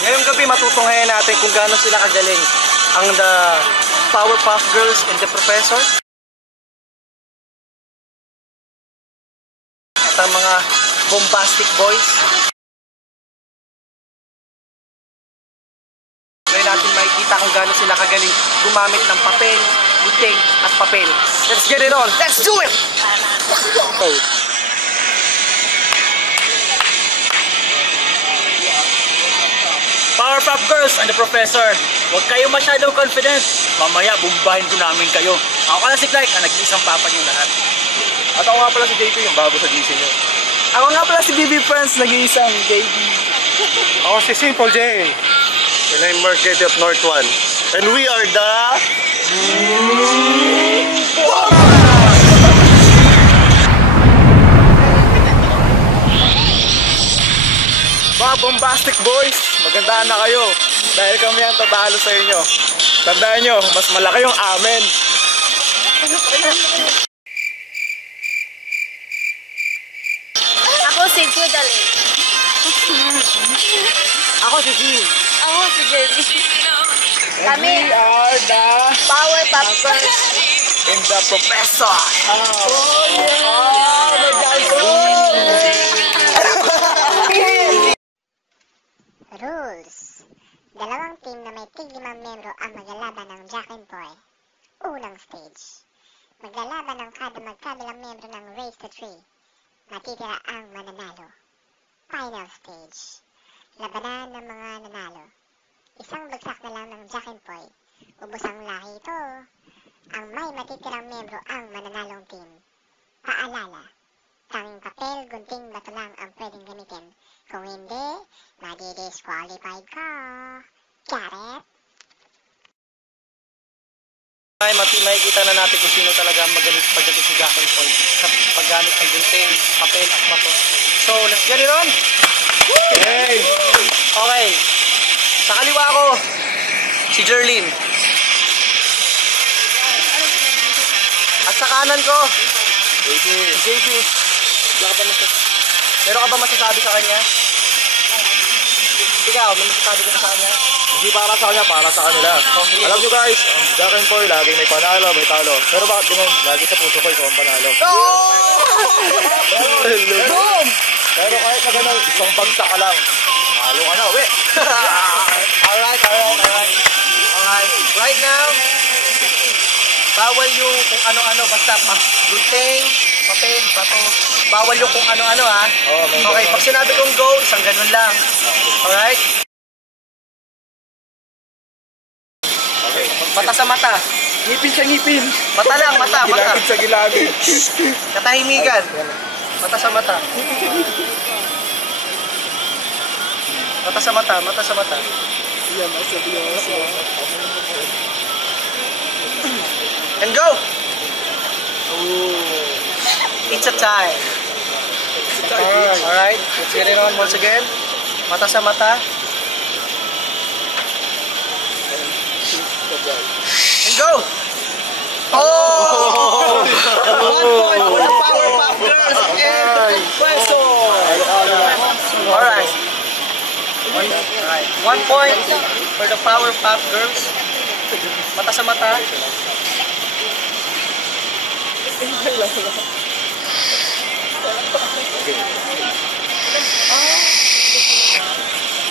Ngayong gabi matutunghayan natin kung gaano sila kagaling ang the Powerpuff Girls and the Professor. At ang mga bombastic boys. Ngayon natin makikita kung gaano sila kagaling gumamit ng papel, buting at papel. Let's get it on! Let's do it! Powerpuff Girls and the Professor, huwag kayo masyadong confident. Mamaya, bumbahin ko namin kayo. Ako na si Clark, ang nag-iisang papa niyong lahat. At ako nga pala si JP, yung bago sa GC nyo. Ako nga pala si BB Friends, nag-iisang JB. Ako si Simple J. And I'm Marquette of North One. And we are the... Mga bombastic boys, magandaan na kayo. Dahil kami ang tatalo sa inyo. Tandaan nyo, mas malaki yung amen. Ako si Judalyn. Ako si Jim. Ako si Jenny. Kami We are the Powerpuff Girls. and the Professor. Oh, yeah. Oh my God. Rules. Dalawang team na may tig-5 membro ang maglalaban ng Jack and Poy. Unang stage. Maglalaban ng kada magkabilang membro ng Race to 3. Matitira ang mananalo. Final stage. Labanan ng mga nanalo. Isang bagsak na lang ng Jack and Poy. Ubos ang lahi ito. Ang may matitirang membro ang mananalong team. Paalala. Tanging papel, gunting, bato lang ang pwedeng gamitin. Kung hindi, madi-disqualified ka. Got it? Ay, makikita na natin kung sino talaga ang magaling pagdating si Jack and Poy sa paggamit ng gunting, papel at bato. So, let's get it on! Hey! Okay. Sa kaliwa ko, si Jerlyn. At sa kanan ko, si JP. Meron ka ba masasabi sa kanya? Ikaw, may masasabi ka sa kanya? Hindi para sa kanya, para sa kanila. Alam nyo guys, ang Jack and Poy, laging may panalo, may talo. Pero bakit ganun? Lagi sa puso ko, ikaw ang panalo. Boom! Pero kahit na ganun, isang bagsak ka lang. Halo ka na, we! Alright. Right now, bawal yung kung ano-ano, basta gunting, papel, bato. Bawal yung kung ano-ano ha. Okay, pag sinabi kong go, isang ganun lang. Alright? Mata sa mata. Ngipin sa ngipin. Mata lang, mata. Gilagid sa gilagid. Katahimikan. Mata sa mata. Mata sa mata, mata sa mata. And go! It's a tie. Alright, let's get it on once again. Mata sa mata. And go! Oh! 1 point for the Powerpuff Girls and Professor. Alright. 1 point for the Powerpuff Girls. Mata sa mata.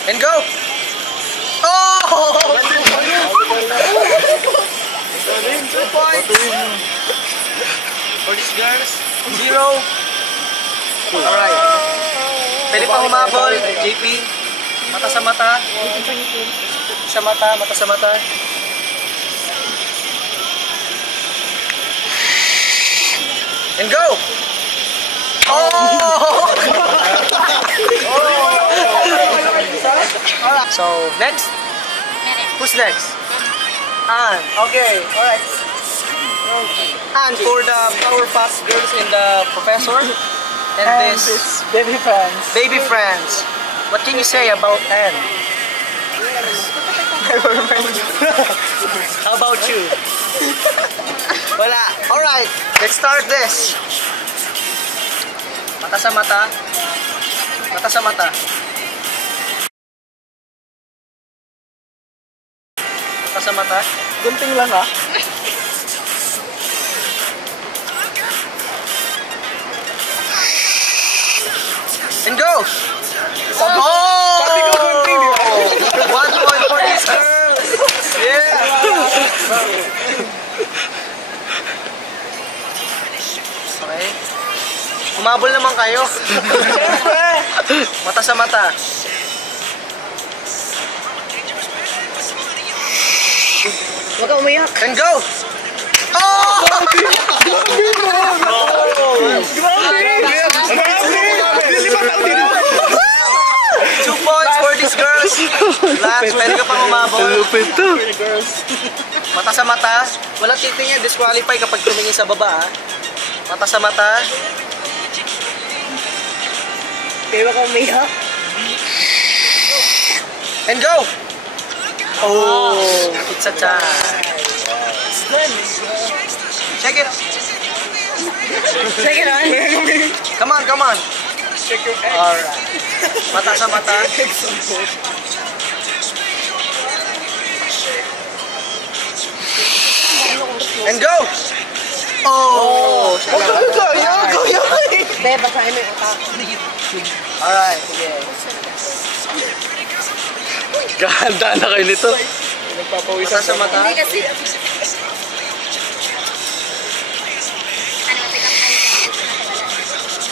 And go! Oh! 2 points for these girls. 0. Alright. Pwede pa humabol, JP. Mata sa mata. Sa mata, mata sa mata. And go! Oh! Alright, so next? Who's next? Ann. Okay, alright. Ann for the Powerpuff Girls and the Professor. And this Baby friends. baby friends. What can you say about Ann? How about you? Wala. Alright, let's start this. Mata sa mata. Mata sa mata. sa mata. Gunting lang ha. And go! Oh! Sabi ko gunting, di ba? 1 point for this girl! Yeah! Okay. Umabol naman kayo. Mata sa mata. Huwag ka umiyak. And go! Oh! Two points for these girls. Last, pwede ka pang umabol. Lupit to. Mata sa mata. Walang titingin, disqualify kapag tumingin sa baba. Mata sa mata. Huwag ka umiyak. And go! Oh, it's a tie. Check it. Check it on. Come on, come on. Check your egg. Alright. Mata sa mata. And go! Oh! Be, basahin mo yung utak. Alright, sige. Gahanda na kayo nito. Mata sa mata. Hindi kasi.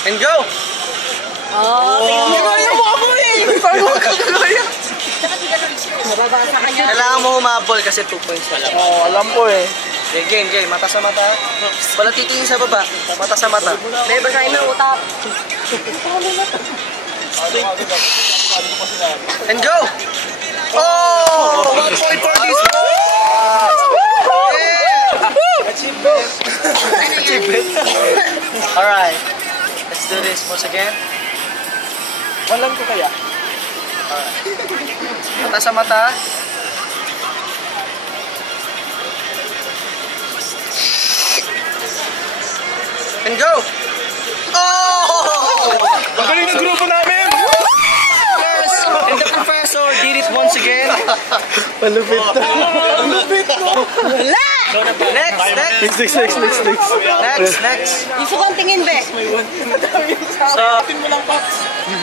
And go! Oh, tingnan mo. Kaya mo ako eh! Nababasa ka niya. Kailangan mo humabol kasi 2 points na lang. Oo, alam ko eh. Okay, game, game. Mata sa mata. Wala titingin sa baba. Mata sa mata. Be, basahin mo yung utak. And go! Oh! 1 point for this one! Yeah! Achievement. Alright. Let's do this once again. Walang ko kaya. Mata sa mata. And go! Oh! Magaling ng grupo namin! Yes! And the professor did it once again. Malupit to. Wala! Next, next, next. Gusto kong tingin, Be. So,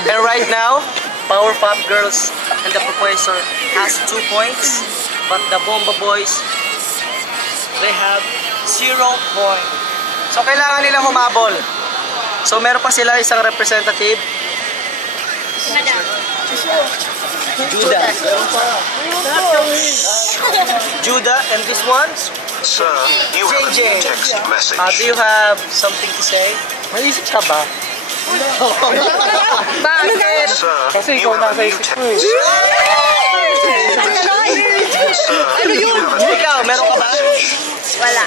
and right now, Power Pop Girls and the Professor has 2 points, but the Bomba Boys, they have 0 points. So, kailangan nilang humabol. So, meron pa sila isang representative. Judah. Judah, and this one, Sir, you have a JJ. new text message. Do you have something to say? Maisip ka ba? Bakit? Sir, Kasi you ikaw have nasa a new isip text. ko eh. Ano yun? Ikaw, meron ka ba? Wala.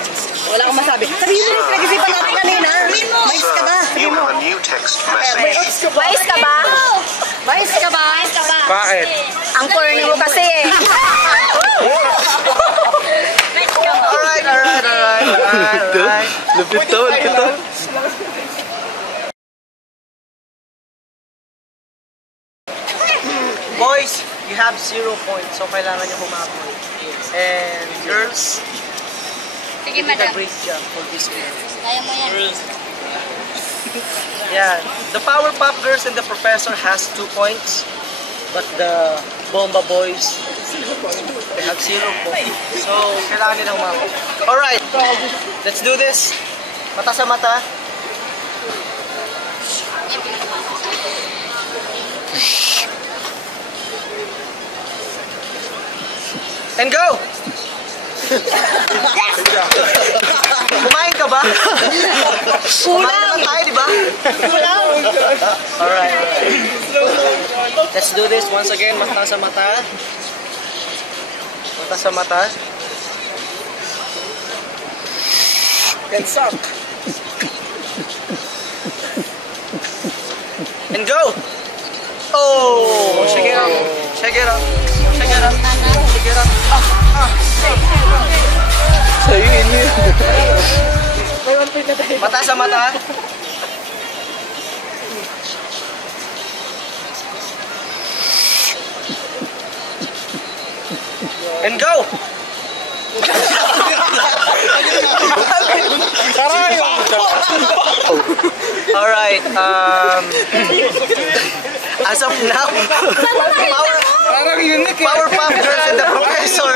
Wala akong masabi. Sabihin mo yung pinag-isipan natin kanina. Mais ka ba? Sir, you have a new text message. Mais ka ba? Mais ka ba? Bakit? Ang corny mo kasi eh. Alright. Lupit to, lupit to. Boys, you have 0 points, so kailangan nyo humabol. And girls, Sige, you did a great job for this game. Kaya mo yan. Yeah, the Power Pop Girls and the Professor has 2 points, but the Bomba Boys, they have 0 points. So, kailangan nila humabol. Alright, let's do this. Mata sa mata. And go! Kumain ka ba? Kumain naman tayo, di ba? Alright. Let's do this once again. Mata sa mata. Mata sa mata. And suck. And go! Oh! Shake it up. Shake it up. Shake it up. Shake it up. Sa'yo yun. Mata sa mata. And go! Alright, as of now, Powerpuff Girls and the Professor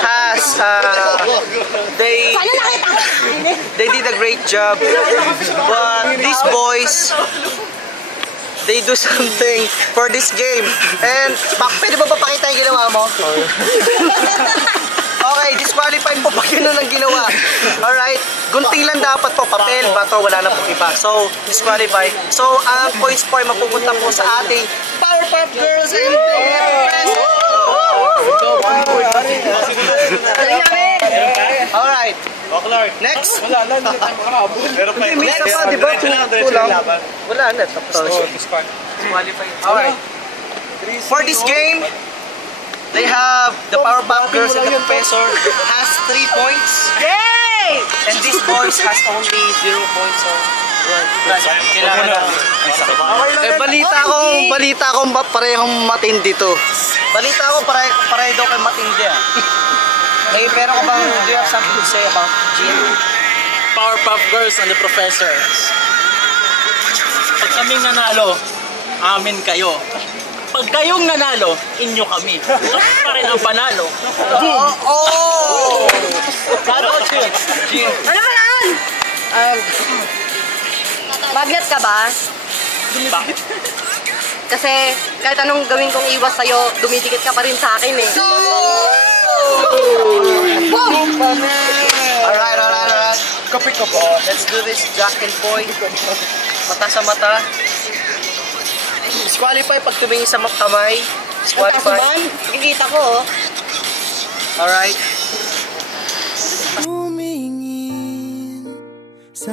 has, they did a great job, but these boys, they do something for this game. And, pwede ba pakita yung ginawa mo? Okay, disqualified po pag yun ang ginawa. Alright, gunting lang dapat po, papel, bato, wala na po iba. So, disqualified. So, ang points po ay mapupunta po sa ating Powerpuff Girls and alright, next. Next pa, di ba? Wala na, tapos disqualified. Alright, for this game, they have the Powerpuff Girls and the Professor has 3 points. Yay! And this boys has only 0 points. So, kailangan natin. Balita ko parehong matindi to. Balita ko pareho daw kayo matindi ah. Pero do you have something to say about Gym? Powerpuff Girls and the Professor. Pag kaming nanalo, amin kayo. Pag kayong nanalo, inyo kami. Kami pa rin ang panalo. Oh! Ano Gym? Ano ba yan? Magnet ka ba? Bakit? Kasi kahit anong gawin kong iwas sa'yo, dumidikit ka pa rin sa akin eh. Alright. Let's do this, Jack and Poy. Mata sa mata. Disqualify pag tumingin sa kamay. Disqualify. Ikita ko oh. Alright. Sa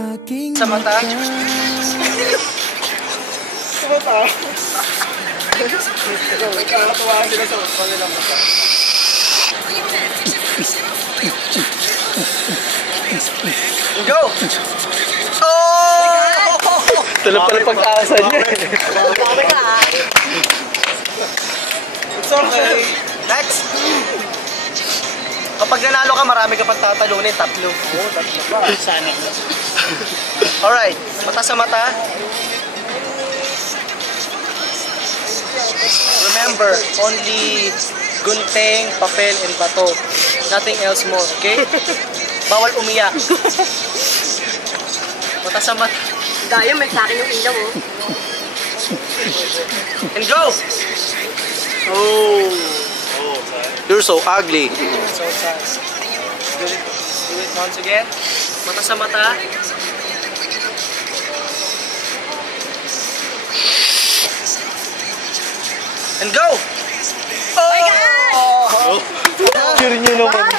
mata. Go! Oh! Tulad pala pag-asa niya. It's okay. Next. Kapag nanalo ka, marami ka pang tatalunin. 3. Oo, 3 pa. Sana. Alright. Mata sa mata. Remember, only gunting, papel, and bato. Nothing else more, okay? Bawal umiyak. Mata sa mata. Daya, may sa akin yung ilaw oh. And go! Oh. You're so ugly. So sad. Do it once again. Mata sa mata. And go! Oh my God! Cheer nyo naman.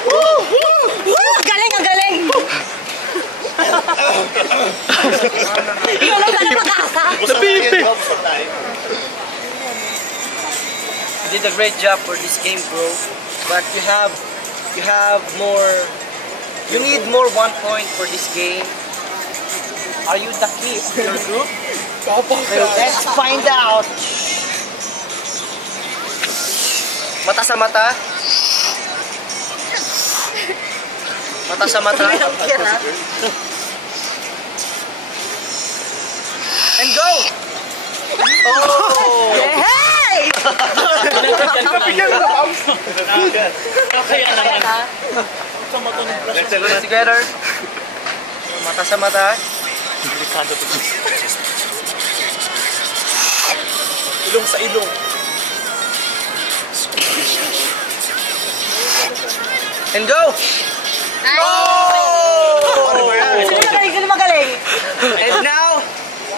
Galing! Ikaw lang sana pag-asa. You did a great job for this game, bro. But you have more. You need more 1 point for this game. Are you the key of your group? Let's find out. Mata sa mata. Mata sa mata. And go! Oh! Hey! Let's together. Mata sa mata. Ilong sa ilong. And go! Oh! Sino magaling? And now,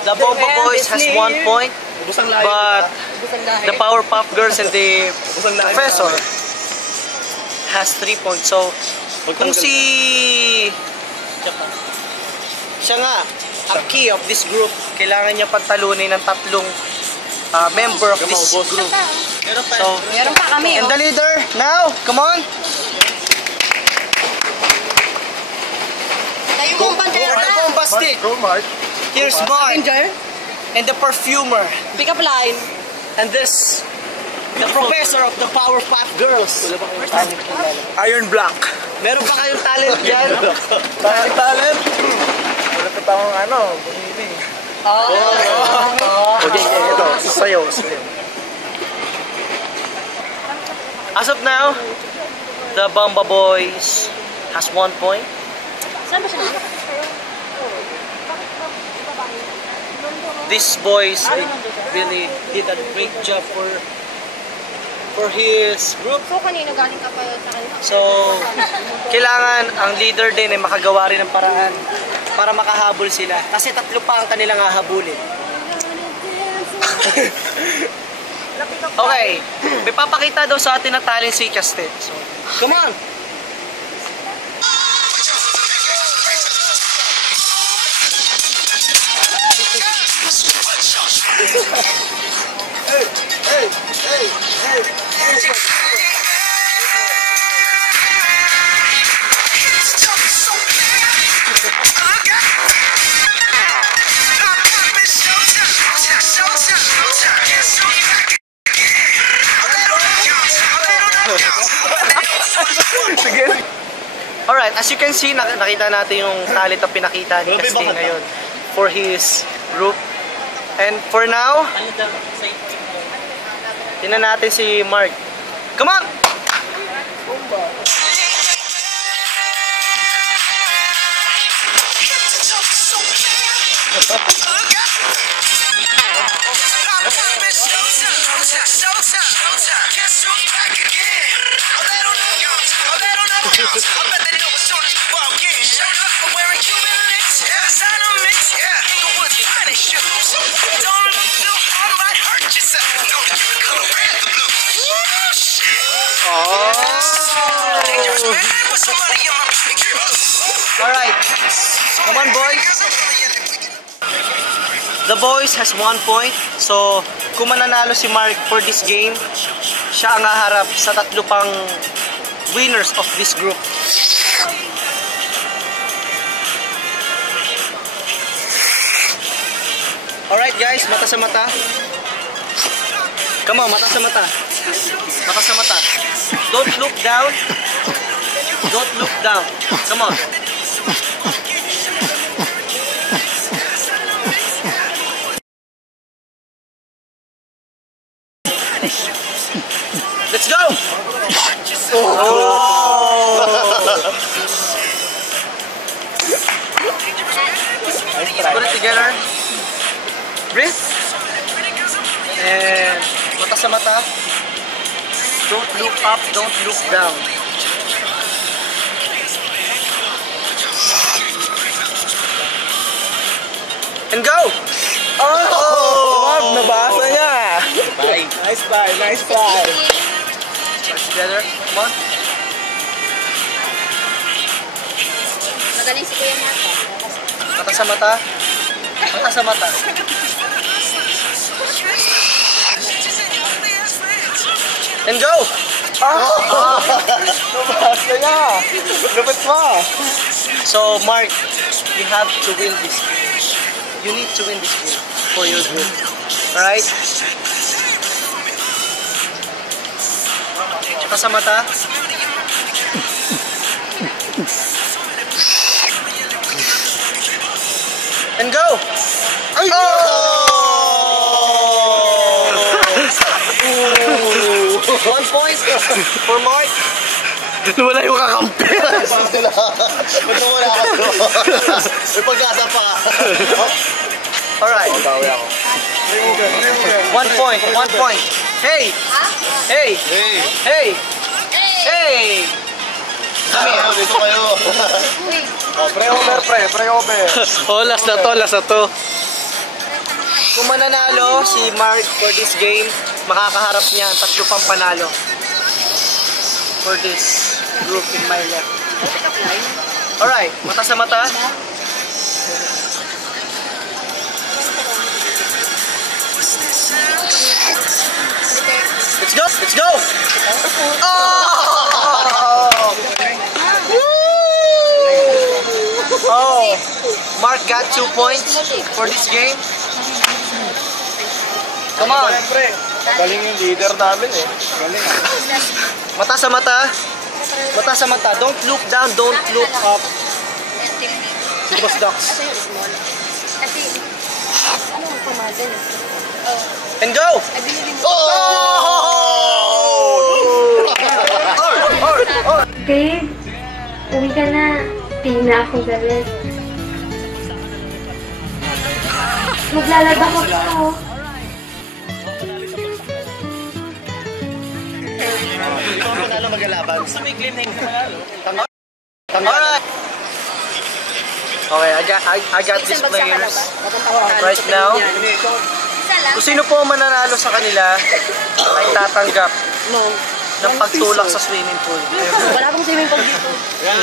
the Bobo Boys has 1 point, but the Powerpuff Girls and the Professor has 3 points. So, kung siya nga, ang key of this group, kailangan niya pagtalunin ng 3 member of this group. So, Meron pa kami and the leader, now, come on! Tayo kong bandera. The bombastic. Here's mine. Avenger. And the perfumer. Pick up line. And this the professor of the Powerpuff Girls. Iron Black. Meron ba kayong talent dyan? Talent? Wala pa tayong bumili. Okay, ito. Sayo. As of now, the Bomba Boys has 1 point. These boys really did a great job for his group. So, kanina galing ka pa sa kanina? So, kailangan ang leader din ay makagawa rin ng paraan para makahabol sila. Kasi 3 pa ang kanilang hahabulin. Okay, may papakita daw sa atin na talent si Chastet. So, come on! Alright, as you can see, nakita natin yung talent na pinakita ni Casting ngayon for his group. And for now, tingnan natin si Mark. Come on! Alright, come on boys. The boys has 1 point. So, kung mananalo si Mark for this game, siya ang haharap sa 3 pang winners of this group. Alright guys, mata sa mata. Come on, mata sa mata. Mata sa mata. Don't look down. Don't look down. Come on. Let's go! Put it together. Breathe. And mata sa mata. Don't look up, don't look down. And go! Oh! Nabasa niya! Bye. Nice fly, nice fly. Start together. Come on. Magaling si Kuya Mark. Mata sa mata. Mata sa mata. And go! Nabasa niya! Lupit mo! So, Mark, you have to win this game. You need to win this game for your group. Alright? Mata sa mata. And go! Ay! Oh! 1 point for Mark. Wala yung kakampi. Ba't wala ka doon? May pag-asa pa. Alright. Bawi ako. 1 point. 1 point. Hey! Hey! Hey! Hey! Hey! Come here. Dito kayo. Pre-over, pre-over. Oh, last na to. Kung mananalo si Mark for this game, makakaharap niya ang 3 pang panalo for this group in my left. Alright, mata sa mata. Let's go! Let's go! Oh! Mark got 2 points for this game. Come on! Galing yung leader namin eh. Galing ah. Mata sa mata. Mata sa mata. Don't look down, don't look up. Si Boss Dax. And go! Babe, uwi ka na. Tingin na ako galit. Maglalaba ko pa ako. Ikaw ang panalo mag-alaban. Basta may claim na hindi manalo. Alright! Okay, I got these players right now. Kung sino po ang mananalo sa kanila ay tatanggap ng pagtulak sa swimming pool. Wala akong swimming pool dito. Yan.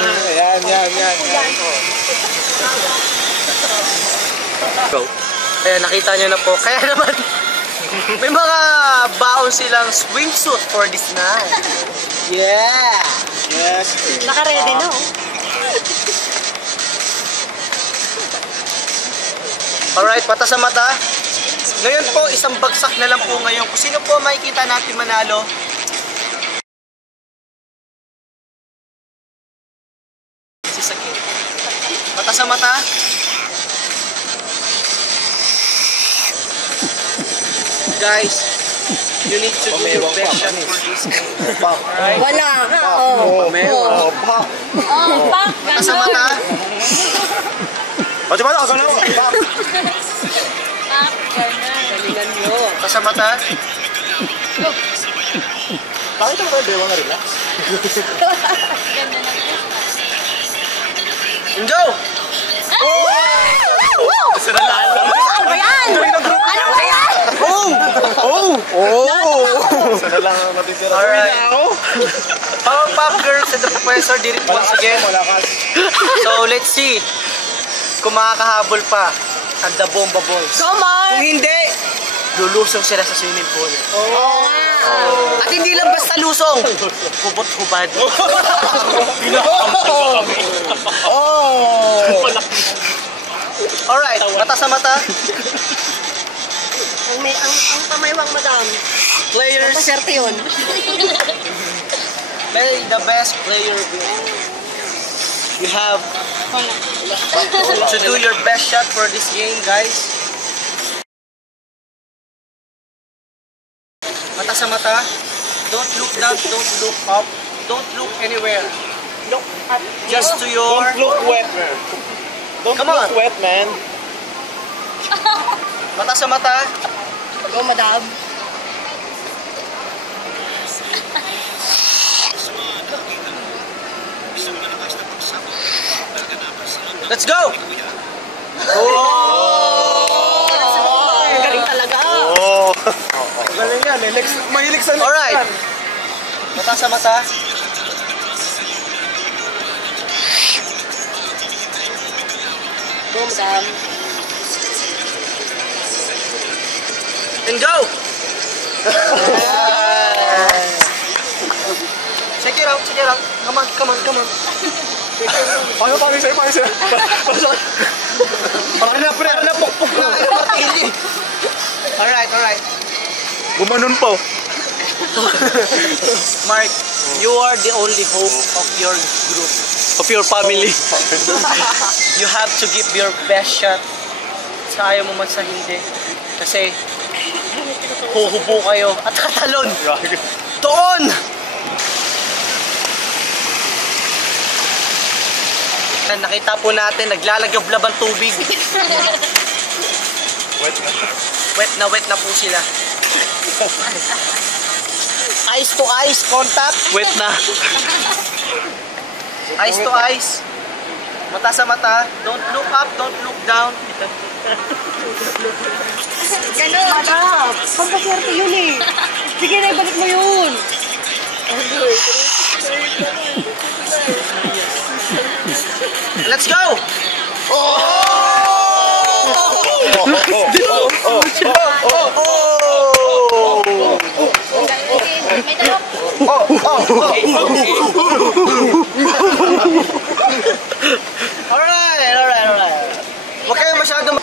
Ayan, nakita nyo na po. Kaya naman, may mga baon silang swimsuit for this night. Yeah! Yes. Naka-ready na, oh. Alright, mata sa mata. Ngayon po, isang bagsak na lang po ngayon. Kung sino po makikita natin manalo, sisagin. Mata sa mata. Guys, you need to do your best shot for this game. Alright? Wala. Oh. Mata sa mata. Pati ba ako na? Galingan nyo. Mata sa mata. Bakit ako kayo bewa na relax? And go! Ano ba yan? Ano ba yan? Sana lang natitira. Alright. Powerpuff Girls and the Professor did it once again. Malakas. So let's see kung makakahabol pa ang The Bomba Boys. Come on! Kung hindi, lulusong sila sa swimming pool. At hindi lang basta lusong, hubot-hubad. Alright, mata sa mata. Ang pamaywang madam. Players, Paserte yun. may the best player win. You have to do your best shot for this game, guys. Mata sa mata. Don't look down, don't look up, don't look anywhere. Look at Just to your... Don't look wet, man. Don't Come look on. wet, man. Mata sa mata. Go, madam. Let's go! Galing talaga. Oh. Galing yan. Mahilig sa legs. Alright. Mata sa mata. Go, madam. And go! Check it out, check it out. Come on, come on, come on. Paano sa'yo? Parang napukpuk na. Alright, alright. Gumanon po. Mark, you are the only hope of your group, of your family. You have to give your best shot. Sa ayaw mo man sa hindi. Kasi, huhubo kayo at tatalon. Doon! Nakita po natin, naglalagablab ang tubig. Wet na. Wet na po sila. Eyes to eyes contact. Wet na. Eyes to eyes. Mata sa mata. Don't look up, don't look down. Ganon. Madam, pampaswerte yun eh. Sige na, ibalik mo yun. Let's go! Alright. Huwag kayo masyadong...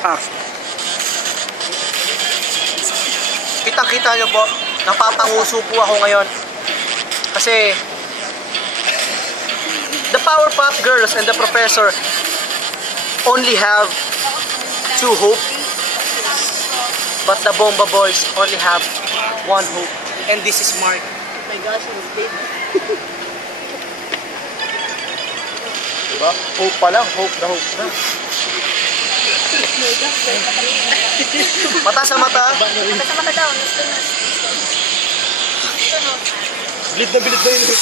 Kitang-kita nyo po. napapanguso po ako ngayon. Kasi, the Powerpuff Girls and the Professor only have 2 hope. But the Bomba Boys only have 1 hope. And this is Mark. Oh my gosh, it's big. Diba? Hope pa lang, hope na. Mata sa mata. Mata sa mata daw. Bilid na yun.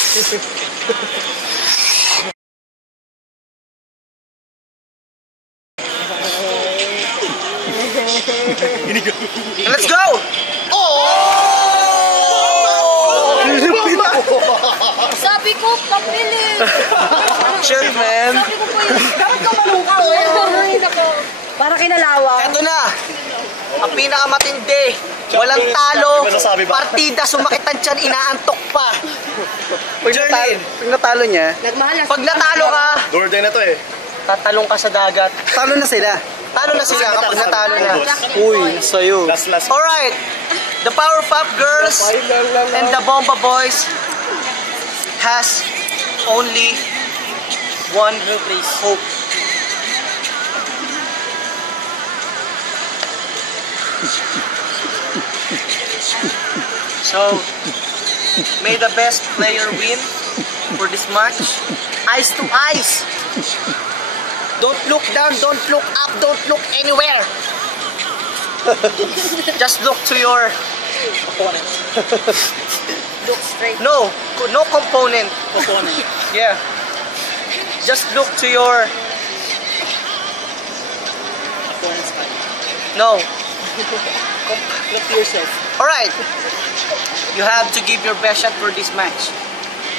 Let's go! Sabi ko, pambili. Shit, man. Sabi ko po yun. Dapat ka malungkot. Ay, nako. Para kinalawa. Eto na. Ang pinakamatindi. Walang talo. Di ba nasabi ba? Partida, sumakit ang tiyan, inaantok pa. Pag natalo niya, Nagmahal pag natalo ka, Door day na to eh. tatalong ka sa dagat. Talo na sila. Talo na sila kapag natalo na. Uy, sa'yo. Last. Alright. The Powerpuff Girls and the Bomba Boys has only 1 hope. So, may the best player win for this match. Eyes to eyes. Don't look down, don't look up, don't look anywhere. Just look to your opponent. Look straight. No component. Opponent. Yeah. Just look to your Opponent's side. no. Look to yourself. Alright. You have to give your best shot for this match.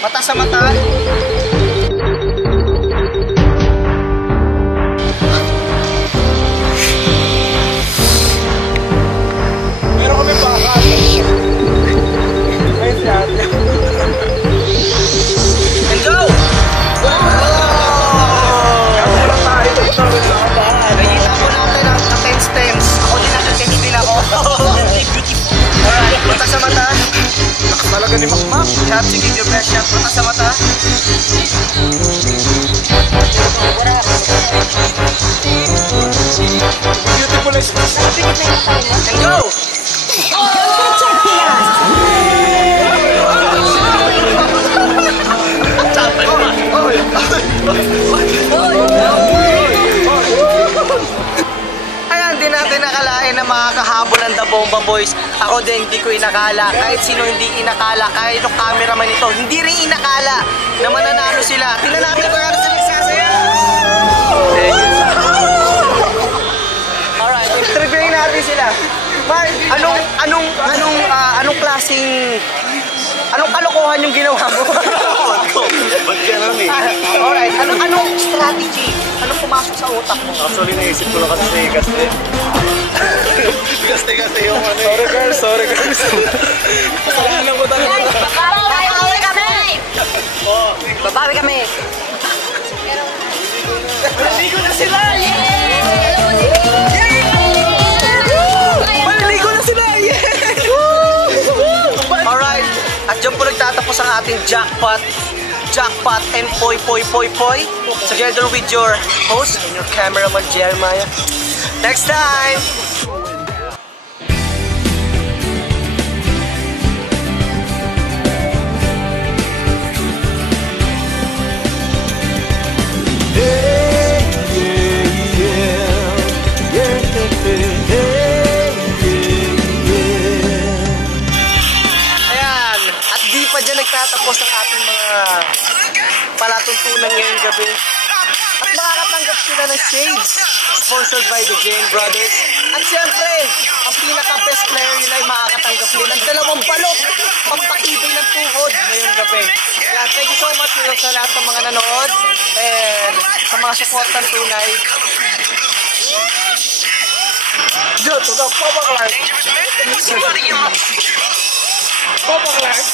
Mata sa mata. Meron kami baka. And go! Nakikita po natin ang tense. Ako din nag-tense din ako. Alright, mata sa mata. Talaga ni Makmak. You have to give your best shot. Mata sa mata. Beautiful expression. And go! Ayan, di natin nakalain na makakahabol ang The Bomba Boys. Ako din, hindi ko inakala. Kahit sino hindi inakala, kahit yung cameraman ito, hindi rin inakala na mananalo sila. Tingnan natin kung ano sila sasaya. Alright, interviewin natin sila. Mark, anong klaseng anong kalokohan yung ginawa mo? Ba't ganun eh? Alright, anong strategy? Anong pumasok sa utak mo? Actually, naisip ko lang kasi Gaste yung ano eh. Sorry girls. Sorry lang ko talaga. Babawi kami! Babawi kami! Maligo na sila! Alright, at dyan po nagtatapos ang ating jackpot and poy. Together with your host and your cameraman Jeremiah. Next time! Ayan, at di pa dyan nagtatapos ang ating mga palatuntunan ngayong gabi. At makakatanggap sila ng shades sponsored by the Jane Brothers. At siyempre, ang pinaka-best player nila ay makakatanggap din ng 2 balot pampakibay ng tuhod ngayong gabi. Kaya thank you so much sa lahat ng mga nanood and sa mga supportan tunay. Dito sa Papa Clark. Papa Clark.